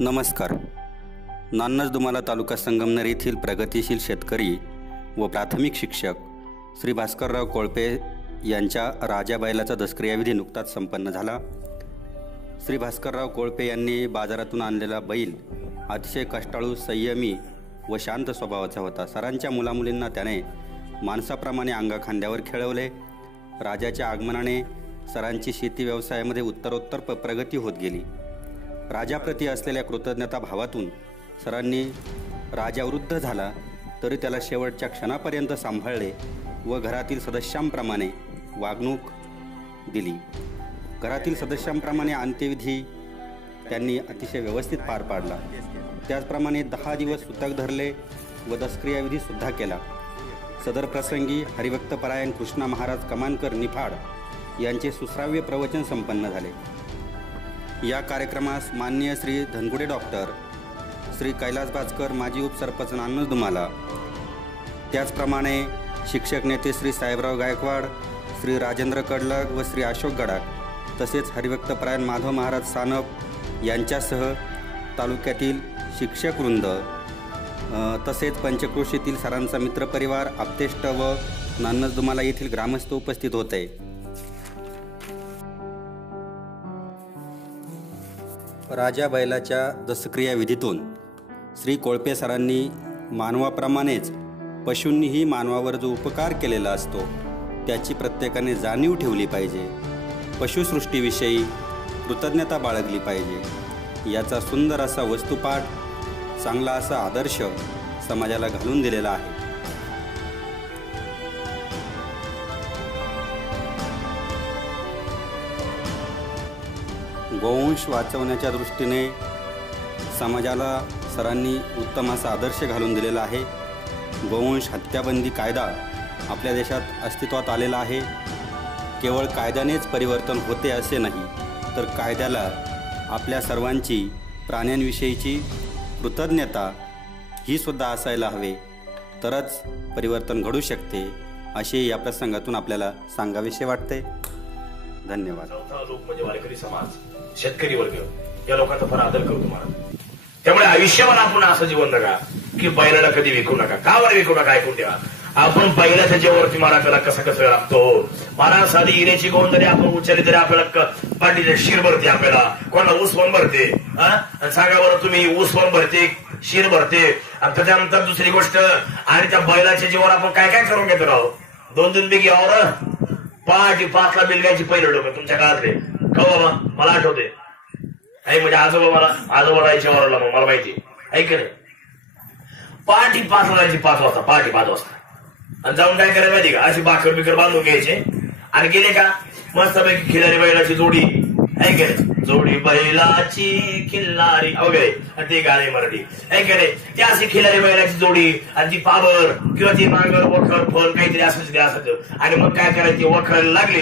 नमस्कार. नान्नज दुमाला तालुका संगमनेर येथील प्रगतिशील शेतकरी व प्राथमिक शिक्षक श्री भास्करराव कोळपे यांच्या राजा बैलाचा दसक्रियाविधी नुकताच संपन्न झाला. श्री भास्करराव कोळपे यांनी बाजारातून आणलेला बैल अतिशय कष्टाळू संयमी व शांत स्वभावाचा होता. सरांच्या मुलामुलींना त्याने माणसाप्रमाणे अंगाखांद्यावर खेळवले. राजाच्या आगमनाने सरांची शेती व्यवसायामध्ये उत्तरोत्तर प प्रगती होत गेली. राजाप्रती असलेल्या कृतज्ञता भावातून सरांनी राजा वृद्ध झाला तरी त्याला शेवटच्या क्षणापर्यंत सांभाळले व घरातील सदस्यांप्रमाणे वागणूक दिली. घरातील सदस्यांप्रमाणे अंत्यविधी त्यांनी अतिशय व्यवस्थित पार पाडला. त्याचप्रमाणे दहा दिवस सुतक धरले व दसक्रियाविधीसुद्धा केला. सदर प्रसंगी हरिभक्तपरायण कृष्णा महाराज कमानकर निफाड यांचे सुश्राव्य प्रवचन संपन्न झाले. या कार्यक्रमास माननीय श्री धनगुडे डॉक्टर श्री कैलास भास्कर माजी उपसरपंच नान्नज दुमाला त्याचप्रमाणे शिक्षक नेते श्री साहेबराव गायकवाड श्री राजेंद्र कडलग व श्री अशोक गडाख तसेच हरिभक्तपरायण माधव महाराज सानप यांच्यासह तालुक्यातील शिक्षक वृंद तसेच पंचक्रोशीतील सरांचा मित्रपरिवार आप्तेष्ट व नान्नस दुमाला येथील ग्रामस्थ उपस्थित होते. राजा बैलाच्या दसक्रिया विधीतून श्री कोळपे सरांनी मानवाप्रमाणेच पशूंनीही मानवावर जो उपकार केलेला असतो त्याची प्रत्येकाने जाणीव ठेवली पाहिजे. पशुसृष्टीविषयी कृतज्ञता बाळगली पाहिजे. याचा सुंदर असा वस्तुपाठ चांगला असा आदर्श समाजाला घालून दिलेला आहे. गोवंश वाचवण्याच्या दृष्टीने समाजाला सरांनी उत्तम असा आदर्श घालून दिलेला आहे. गोवंश हत्याबंदी कायदा आपल्या देशात अस्तित्वात आलेला आहे. केवळ कायद्यानेच परिवर्तन होते असे नाही तर कायद्याला आपल्या सर्वांची प्राण्यांविषयीची कृतज्ञता ही सुद्धा असायला हवे. तरच परिवर्तन घडू शकते असे या प्रसंगातून आपल्याला सांगावेसे वाटते. धन्यवाद. लोक म्हणजे वारकरी समाज. शेतकरी वर्ग या लोकांचा फार आदर करतो महाराज त्यामुळे आयुष्यभर आपण असं जीवन जगा की बैलाला कधी विकू नका. का बरं विकू नका ऐकून ठेवा? आपण बैलाच्या जेवरती मारा त्याला कसं कसं लागतो महाराज साधी इरेची गोंद जरी आपण उचलली तरी आपल्याला क- शिर भरते आपल्याला. कोणाला ऊस पण भरते हा? सांगा बरं तुम्ही ऊस पण भरते शिर भरते. आणि त्याच्यानंतर दुसरी गोष्ट आणि त्या बैलाच्या जीवर आपण काय काय करून घेतो राहू दोन दोन बिगी और पहाटी पाचला बिलगायची पहिले लोक तुमच्या काळातले. बाबा मला आठवते आई म्हणजे आजोबा मला आजोबा राहायचे वरला मग मला माहिती ऐक नाही पहाटी पाच जायची पाच वाजता पहाटी पाच वाजता. आणि जाऊन काय करायला माहिती का? अशी बाकर बिकर बांधून घ्यायचे. आणि गेले का? मस्तपैकी खिलारी बैलाची जोडी. जोडी बैलाची खिल्लारी. वगैरे आणि ते गाणे मराठी. ऐकडे नाही ते अशी खिल्लारी बैलाची जोडी आणि ती पावर किंवा ती नांगर वखर फळ काहीतरी असंच ते असायचं आणि मग काय करायचे वखर लागले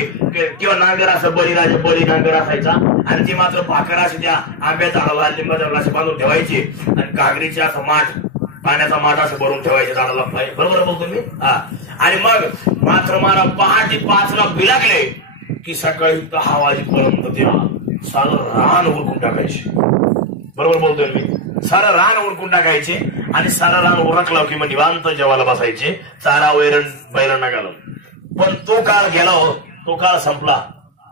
किंवा नांगर असं बळी राजा बळी नांगर असायचा आणि ती मात्र भाकर अशी त्या आंब्या हवा लिंबा असे बांधून ठेवायची आणि कागरीचे असं माठ पाण्याचा माठ असं भरून ठेवायचे झाडाला. बरोबर बोलतो मी? हा. आणि मग मात्र मला पहाटे पाचला बिलागले की सकाळी दहा वाजेपर्यंत तेव्हा सारं रान ओळखून टाकायचे. बरोबर बोलतोय मी? सारं रान ओळखून टाकायचे आणि सारं रान उरकलं की मग निवांत जेवायला बसायचे. चारा वैरण बैलांना घालून. पण तो काळ गेला हो. तो काळ संपला.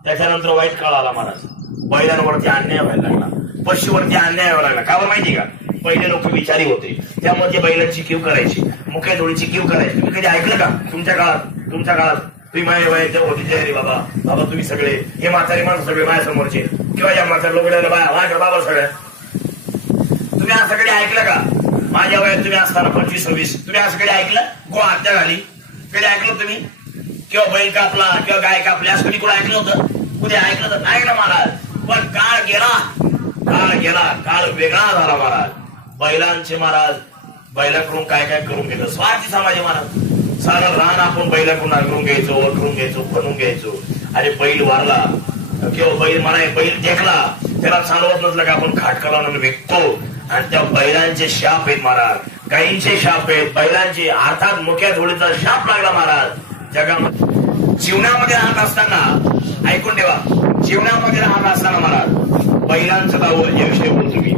त्याच्यानंतर वाईट काळ आला महाराज बैलांवरती अन्याय व्हायला लागला. पशुवरती अन्याय व्हायला लागला. का बरं माहिती का? पहिले लोक विचारी होते. त्यामध्ये बैलांची किव करायची. मुख्या धुळीची किव करायची. तुम्ही कधी ऐकलं का? तुमच्या काळात तुमच्या काळात. तुम्ही माझ्या वयाच्या होती रे बाबा. बाबा तुम्ही सगळे हे म्हातारे माणसं सगळे माझ्या समोरचे किंवा या म्हातारे लोक बाया माझ्या बाबा सगळ्या तुम्ही असं कधी ऐकलं का? माझ्या वयात तुम्ही असताना पंचवीस सव्वीस. तुम्ही असं कधी ऐकलं? गो हत्या झाली. कधी ऐकलं तुम्ही? किंवा बैल कापला किंवा गाय कापली असं कधी कोणी ऐकलं होतं? कुठे ऐकलं तर नाही ना महाराज. पण काळ गेला. काळ गेला. काळ वेगळा झाला महाराज. बैलांचे महाराज बैलाकडून काय काय करून घेतलं? स्वार्थी समाज महाराज. सारा रान आपण बैलाकडून नांगरून घ्यायचो वखरून घ्यायचो बनवून घ्यायचो. आणि बैल वारला. किंवा बैल मला बैल टेकला. त्याला चालवत नसलं का आपण खाटकाला लावून विकतो. आणि त्या बैलांचे शाप आहेत महाराज. गाईंचे शाप आहेत बैलांचे अर्थात मुख्या धोळीचा शाप लागला महाराज. जगामध्ये. जीवनामध्ये राहत असताना ऐकून ठेवा जीवनामध्ये राहत असताना महाराज बैलांचं गाव याविषयी बोलतो मी.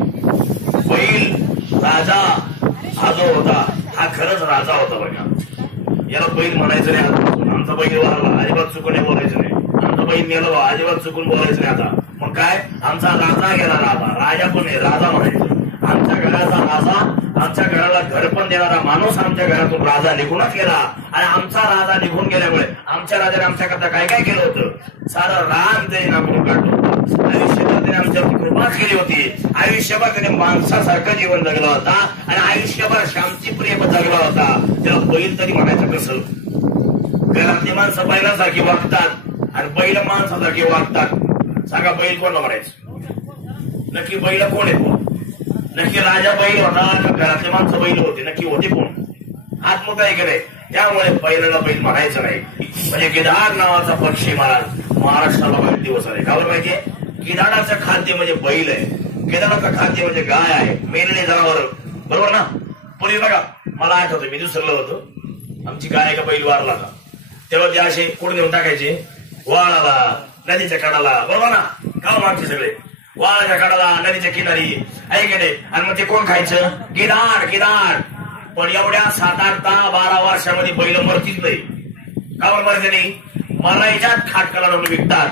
बैल राजा हा जो होता. हा खरंच राजा होता बघा. याला बैल म्हणायचं नाही आता. आमचा बैल वारला अजिबात चुकून बोलायचं नाही. आमचा बैल मेलो अजिबात चुकून बोलायचं नाही आता. मग काय? आमचा राजा गेला राजा राजा पण नाही राजा म्हणायचं. आमच्या घराचा राजा आमच्या घराला घर पण देणारा माणूस आमच्या घरातून राजा निघूनच गेला. आणि आमचा राजा निघून गेल्यामुळे आमच्या राजाने आमच्याकरता काय काय केलं होतं? सारं रान त्याने नाकडून काढलं होतं कृपा केली होती. आयुष्यभर त्याने माणसासारखं जीवन जगला होता आणि आयुष्यभर शांतीप्रिय जगला होता. त्याला बैल तरी म्हणायचं कसं? घरातली माणसं बैलासारखी वागतात आणि बैल माणसासारखी वागतात. सांगा बैल कोणला म्हणायचं? नक्की बैल कोण आहे? नक्की राजा बैल होता का घरातले माणसं बैल होते? नक्की होते कोण? आत्मता इकडे त्यामुळे बैलाला बैल म्हणायचं नाही. म्हणजे केदार नावाचा पक्षी महाराज महाराष्ट्राला माहिती दिवस आहे का बरं माहितीये? गिधाडाचं खाद्य म्हणजे बैल आहे. गिधाडाचं खाद्य म्हणजे गाय आहे. मेलेले जनावर. बरोबर ना? पूर्वी बघा मला आठवतं मी दुसरलं होतो. आमची गाय का बैल वारला का तेव्हा ते असे कोण नेऊन टाकायचे. वाळाला नदीच्या काढाला बरोबर ना? गाव आमचे सगळे. वाळाच्या काढाला नदीच्या किनारी. ऐकडे आणि मग ते कोण खायचं? गिदाड गिदाड पण एवढ्या सात आठ दहा बारा वर्षामध्ये बैल मरतीच नाही. का बरं मरते नाही? मरायच्यात खाटकाला लावून विकतात.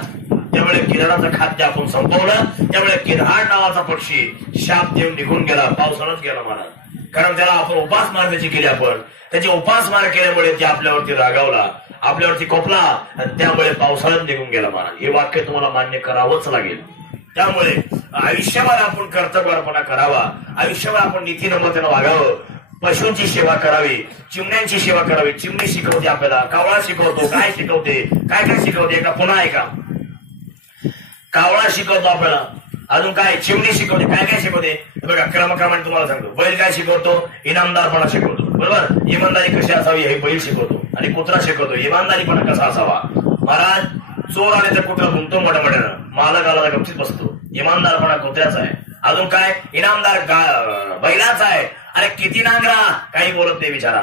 त्यामुळे किराणाचं खाद्य आपण संपवलं त्यामुळे किरहाड नावाचा पक्षी शाप देऊन निघून गेला पावसाळाच गेला महाराज कारण त्याला आपण उपास मारण्याची केली आपण. त्याची उपास मार केल्यामुळे ते आपल्यावरती रागावला आपल्यावरती कोपला आणि त्यामुळे पावसाळ्यात निघून गेला महाराज हे वाक्य तुम्हाला मान्य करावंच लागेल. त्यामुळे आयुष्यभर आपण कर्तव्यपणा करावा आयुष्यभर आपण नीतीनम्रतेनं वागावं. पशूंची सेवा करावी चिमण्यांची सेवा करावी. चिमणी शिकवते आपल्याला कावळा शिकवतो काय शिकवते काय काय शिकवते का पुन्हा ऐका. कावळा शिकवतो आपल्याला अजून काय? चिमणी शिकवते. काय काय शिकवते? बघा क्रमक्रमाने तुम्हाला सांगतो. बैल काय शिकवतो? इनामदारपणा शिकवतो. बरोबर? इमानदारी कशी असावी हे बैल शिकवतो. आणि कुत्रा शिकवतो. इमानदारीपणा कसा असावा? महाराज चोर आले तर कुठला गुंतो मोठ्या मोठ्यानं मालक आला तर गमतीत बसतो. इमानदारपणा कुत्र्याचा आहे. अजून काय? इनामदार गा- बैलाचा आहे. अरे किती नांगरा? काही बोलत नाही बिचारा.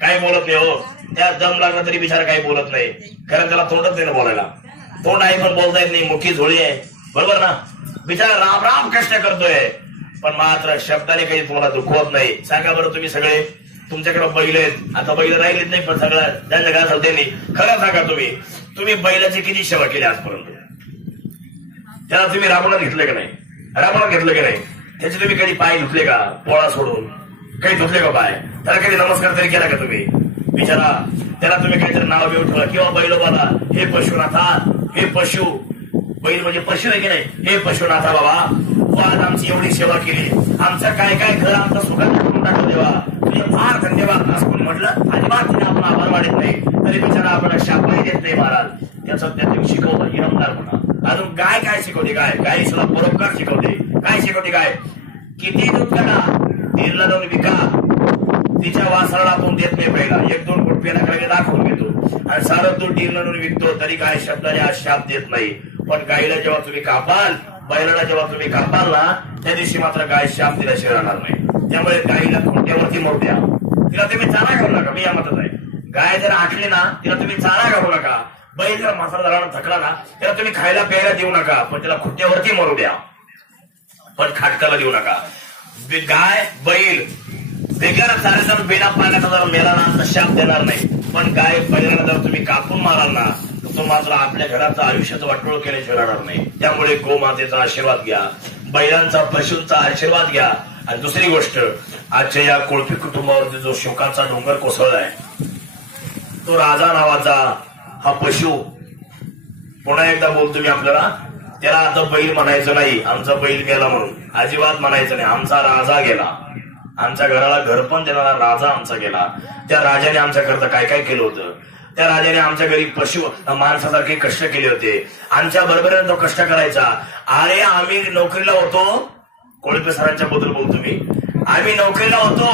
काही बोलत नाही हो. त्या दम लागला तरी बिचारा काही बोलत नाही. कारण त्याला तोंडच नाही बोलायला. तोंड आहे पण बोलता येत नाही मोठी झोळी आहे. बरोबर ना? बिचारा राम राम कष्ट करतोय. पण मात्र शब्दाने काही तुम्हाला दुखवत नाही. सांगा बरं तुम्ही सगळे. तुमच्याकडे बैल आहेत. आता बैल राहिलेत नाही पण सगळ्या त्यांच्या घरात होते नाही. खरं सांगा तुम्ही. तुम्ही बैलाची किती सेवा केली आजपर्यंत? त्याला तुम्ही राबवण्यात घेतलं का नाही? राबवण्यात घेतलं का नाही? त्याचे तुम्ही कधी पाय धुतले का? पोळा सोडून? काही धुतले का पाय? त्याला कधी नमस्कार तरी केला का तुम्ही? बिचारा त्याला तुम्ही काहीतरी नाव बिव ठेवा. किंवा बैलोबाला हे पशुनाथात हे पशु. बैल म्हणजे पशु आहे की नाही? हे पशुनाथा बाबा. तू आज आमची एवढी सेवा केली. आमचं काय काय घर आमचं सुखात करून टाकलं देवा. तुझे फार धन्यवाद असं म्हटलं. अजिबात तिने आपण आभार वाढत नाही. तरी बिचारा आपण शापही देत नाही महाराज. त्याचं त्या दिवशी शिकवतं इनामदार म्हणा. अजून गाय काय शिकवते गाय? गाय सुद्धा परोपकार शिकवते. काय शिकवते गाय? किती दूध करा? तीरला जाऊन विका. तिच्या वासराला आपण देत नाही पहिला एक दोन फूट पेनाकडे दाखवून घेतो आणि सारं दूध डील म्हणून विकतो तरी गाय शब्दाने आज शाप देत नाही. पण गायीला जेव्हा तुम्ही कापाल बैलाला जेव्हा तुम्ही कापाल ना त्या दिवशी मात्र गाय शाप दिल्याशिवाय राहणार नाही. त्यामुळे गायीला खुंट्यावरती मोड द्या. तिला तुम्ही चारा घालू नका मी या मतात आहे गाय जर आटली ना तिला तुम्ही चारा घालू नका. बैल जर मासा जरा थकला ना त्याला तुम्ही खायला प्यायला देऊ नका पण त्याला खुट्ट्यावरती मरू द्या. पण खाटकाला देऊ नका. गाय बैल बेकार चालेल बिना पाण्याचा जर मेला ना तर शाप देणार नाही. पण काय बैलाला जर तुम्ही कापून माराल ना तर तो मात्र आपल्या घराचं आयुष्याचं वाटोळ केल्याशिवाय राहणार नाही. त्यामुळे गोमातेचा आशीर्वाद घ्या बैलांचा पशूंचा आशीर्वाद घ्या. आणि दुसरी गोष्ट आजच्या या कोळपी कुटुंबावरती जो शोकाचा डोंगर कोसळलाय तो राजा नावाचा हा पशु पुन्हा एकदा बोलतो मी आपल्याला त्याला आता बैल म्हणायचं नाही आमचा बैल गेला म्हणून. अजिबात म्हणायचं नाही आमचा राजा गेला. आमच्या घराला घर पण देणारा राजा आमचा गेला. त्या राजाने आमच्याकरता काय काय केलं होतं? त्या राजाने आमच्या घरी पशु माणसासारखे कष्ट केले होते. आमच्या बरोबरीने तो कष्ट करायचा. अरे आम्ही नोकरीला होतो. कोळपे सरांच्या बद्दल बोलतो मी आम्ही नोकरीला होतो.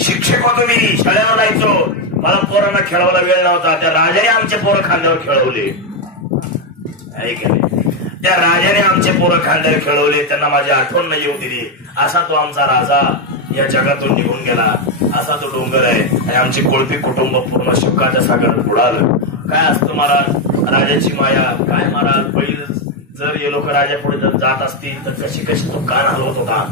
शिक्षक होतो मी. शाळेला जायचो. मला पोरांना खेळवायला वेळ नव्हता. त्या राजाने आमचे पोरं खांद्यावर खेळवले. त्या राजाने आमचे पोरं खांद्यावर खेळवले त्यांना माझी आठवण नाही येऊ दिली. असा तो आमचा राजा या जगातून निघून गेला. असा तो डोंगर आहे. आणि आमचे कोळपी कुटुंब पूर्ण शुकाच्या सागरात बुडालं. काय असतं महाराज? राजाची माया. काय महाराज? बैल जर हे लोक राजा पुढे जर जात असतील तर कशी कशी तो कान हलवत होता.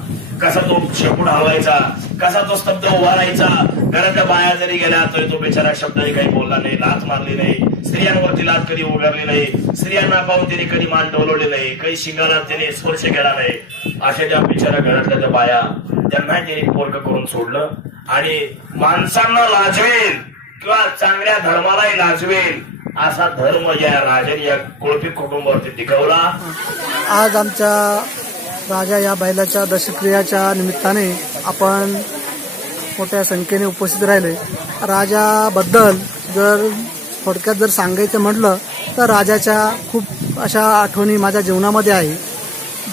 कसा तो शेपूट हलवायचा? कसा तो स्तब्ध उभा राहायचा? घरातल्या बाया जरी गेल्या तरी तो बेचारा शब्दाने काही बोलला नाही लाच मारली नाही. स्त्रियांवरती लाच कधी उगारली नाही स्त्रियांना पाहून तिने कधी मान डोलवले नाही काही शिंगाला त्याने स्पर्श केला नाही. अशा ज्या बिचाऱ्या घरातल्या त्या बाया त्यांना त्यांनी पोरक करून सोडलं आणि माणसांना लाजवेल किंवा चांगल्या धर्मालाही लाजवेल असा धर्म या राजाने या कोळपी कुटुंबावरती टिकवला. आज आमच्या राजा या बैलाच्या दशक्रियाच्या निमित्ताने आपण मोठ्या संख्येने उपस्थित राहिले. राजाबद्दल जर थोडक्यात जर सांगायचं म्हटलं तर राजाच्या खूप अशा आठवणी माझ्या जीवनामध्ये आहे.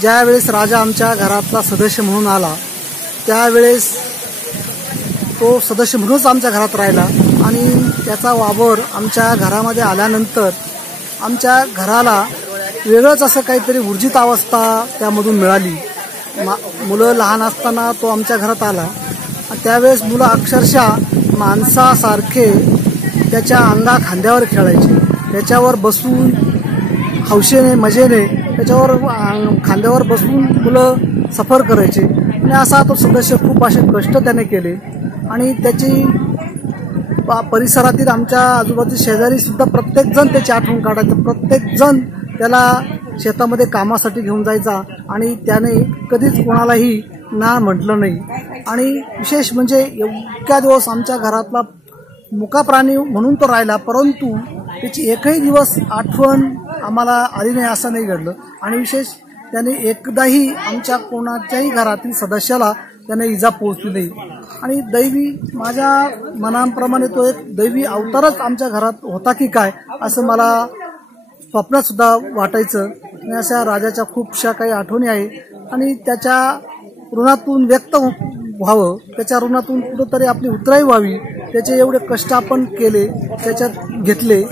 ज्यावेळेस राजा आमच्या घरातला सदस्य म्हणून आला त्यावेळेस तो सदस्य म्हणूनच आमच्या घरात राहिला आणि त्याचा वावर आमच्या घरामध्ये आल्यानंतर आमच्या घराला वेगळंच असं काहीतरी ऊर्जित अवस्था त्यामधून मिळाली. मा मुलं लहान असताना तो आमच्या घरात आला. त्यावेळेस मुलं अक्षरशः माणसासारखे त्याच्या अंगा खांद्यावर खेळायचे. त्याच्यावर बसून हौशेने मजेने त्याच्यावर खांद्यावर बसून मुलं सफर करायचे. आणि असा तो सदस्य खूप असे कष्ट त्याने केले. आणि त्याची प- परिसरातील आमच्या आजूबाजू शेजारी सुद्धा त्याची आठवण काढायचं. प्रत्येकजण त्याला शेतामध्ये कामासाठी घेऊन जायचा. आणि त्याने कधीच कोणालाही ना म्हटलं नाही. आणि विशेष म्हणजे इतक्या दिवस आमच्या घरातला मुका प्राणी म्हणून तो राहिला परंतु त्याची एकही दिवस आठवण आम्हाला आली नाही असं नाही घडलं. आणि विशेष त्याने एकदाही आमच्या कोणाच्याही घरातील सदस्याला त्याने इजा पोहोचली नाही आणि दैवी माझ्या मनाप्रमाणे तो एक दैवी अवतारच आमच्या घरात होता की काय असं मला स्वप्नात सुद्धा वाटायचं. आणि अशा राजाच्या खूपशा काही आठवणी आहे. आणि त्याच्या ऋणातून व्यक्त हो- व्हावं त्याच्या ऋणातून कुठंतरी आपली उतराई व्हावी त्याचे एवढे कष्ट आपण केले त्याच्यात घेतले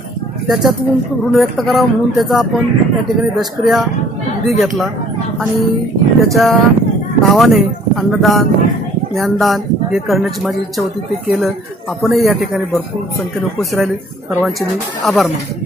त्याच्यातून ऋण व्यक्त करावं म्हणून त्याचा आपण त्या ठिकाणी दशक्रिया विधी घेतला. आणि त्याच्या नावाने अन्नदान ज्ञानदान हे करण्याची माझी इच्छा होती ते केलं. आपणही या ठिकाणी भरपूर संख्येने उपस्थित राहिले. सर्वांचे मी आभार मानतो.